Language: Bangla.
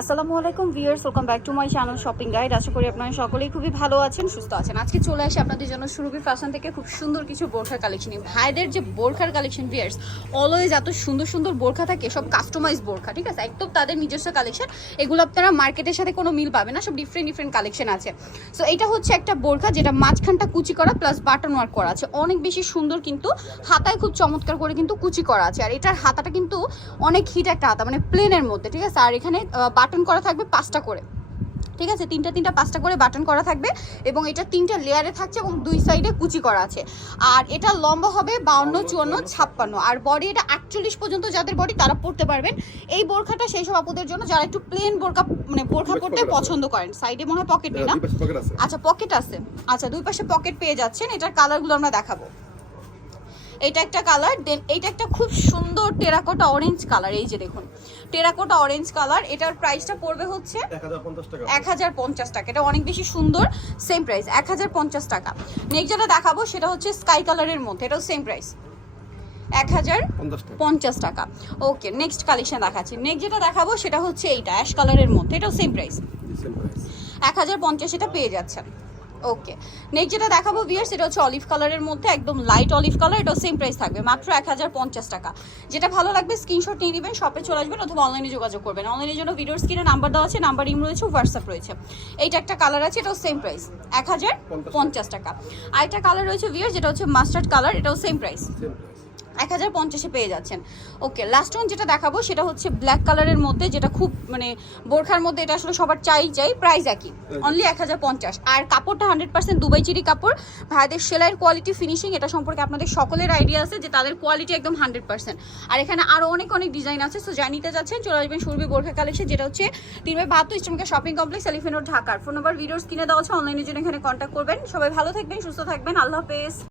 আসসালামু আলাইকুম viewers welcome back to my channel shopping guide আশা করি আপনারা সকলেই খুবই ভালো আছেন, সুস্থ আছেন। আজকে চলে আসি আপনাদের জন্য সুরভি ফ্যাশন থেকে খুব সুন্দর কিছু বোরখার কালেকশন ভাইদের যে বোরখার কালেকশন ভিউয়ার্স অলওয়েজ এত সুন্দর সুন্দর বোরখা থাকে, সব কাস্টমাইজ বোরখা, ঠিক আছে? একদম তাদের নিজস্ব কালেকশন এগুলো আপনারা মার্কেটের সাথে কোনো মিল পাবে না, সব ডিফারেন্ট ডিফারেন্ট কালেকশন আছে। সো এটা হচ্ছে একটা বোরখা যেটা মাঝখানটা কুচি করা প্লাস বাটন ওয়ার্ক করা আছে। অনেক বেশি সুন্দর কিন্তু, হাতায় খুব চমৎকার করে কিন্তু কুচি করা আছে। আর এটার হাতাটা কিন্তু অনেক হিট একটা হাতা মানে প্লেনের মধ্যে, ঠিক আছে? আর এখানে বাটন করা থাকবে পাঁচটা করে। ঠিক আছে? তিনটা তিনটা পাঁচটা করে বাটন করা থাকবে এবং এটা তিনটা লেয়ারে থাকছে এবং দুই সাইডে কুচি করা আছে। আর এটা লম্বা হবে বাউন্ন চুয়ান্ন ছাপ্পান্ন। আর বডি এটা আটচল্লিশ পর্যন্ত যাদের বডি তারা পড়তে পারবেন। এই বোরখাটা সেই সব আপুদের জন্য যারা একটু প্লেন বোরখা মানে বোরখা পড়তে পছন্দ করেন। সাইডে মনে হয় পকেট নেই না? পকেট আছে। আচ্ছা পকেট আছে। আচ্ছা দুই পাশে পকেট পেয়ে যাচ্ছেন। এটার কালারগুলো আমরা দেখাবো। এটা একটা কালার দেন এইটা একটা খুব সুন্দর টেরাকোটা অরেঞ্জ কালার এই যে দেখুন। টেরাকোটা অরেঞ্জ কালার এটার প্রাইসটা পড়বে হচ্ছে এক হাজার পঞ্চাশ টাকা। এটা অনেক বেশি সুন্দর সেম প্রাইস এক হাজার পঞ্চাশ টাকা। নেক্সট যেটা দেখাবো সেটা হচ্ছে স্কাই কালারের মধ্যে এটাও সেম প্রাইস এক হাজার পঞ্চাশ টাকা। ওকে নেক্সট কালেকশন দেখাচ্ছি। নেক্সট যেটা দেখাবো সেটা হচ্ছে এইটা অ্যাশ কালারের মধ্যে এটাও সেম প্রাইস এক হাজার পঞ্চাশ এটা পেয়ে যাচ্ছেন। ওকে নেক্সট যেটা দেখাবো বিয়ার সেটা হচ্ছে অলিভ কালারের মধ্যে একদম লাইট অলিভ কালার এটাও সেম প্রাইস থাকবে, মাত্র এক হাজার পঞ্চাশ টাকা। যেটা ভালো লাগবে স্ক্রিনশট নিয়ে নেবেন শপে চলে আসবেন অথবা অনলাইনে যোগাযোগ করবেন। অনলাইনের জন্য ভিডিওর স্ক্রিনে নাম্বার দেওয়া আছে নাম্বার ইম রয়েছে হোয়াটসঅ্যাপ রয়েছে। এইটা একটা কালার আছে, এটাও সেম প্রাইস এক হাজার পঞ্চাশ টাকা। আর একটা কালার রয়েছে বিয়ার যেটা হচ্ছে মাস্টার্ড কালার এটাও সেম প্রাইস এক হাজার পঞ্চাশে পেয়ে যাচ্ছেন। ওকে লাস্ট ওয়ান যেটা দেখাবো সেটা হচ্ছে ব্ল্যাক কালারের মধ্যে যেটা খুব মানে বোরখার মধ্যে এটা আসলে সবার চাই চাই প্রাইস একই। অনলি এক হাজার পঞ্চাশ। আর কাপড়টা হান্ড্রেড পার্সেন্ট দুবাই চিরি কাপড়। ভাইদের সেলাইয়ের কোয়ালিটি ফিনিশিং এটা সম্পর্কে আপনাদের সকলের আইডিয়া আছে যে তাদের কোয়ালিটি একদম হান্ড্রেড পার্সেন্ট আর এখানে আরও অনেক অনেক ডিজাইন আছে সো জানিতে যাচ্ছেন চলে আসবেন সুরভি বোরখা কালেকশন যেটা হচ্ছে তিন বাই বাহাত্তর ইস্টমকা শপিং কমপ্লেক্স এলিফেন্ট ঢাকার। ফোন নাম্বার ভিডিওস কিনে দেওয়া আছে অনলাইনের জন্য এখানে কন্ট্যাক্ট করবেন। সবাই ভালো থাকবেন সুস্থ থাকবেন। আল্লাহ হাফেজ।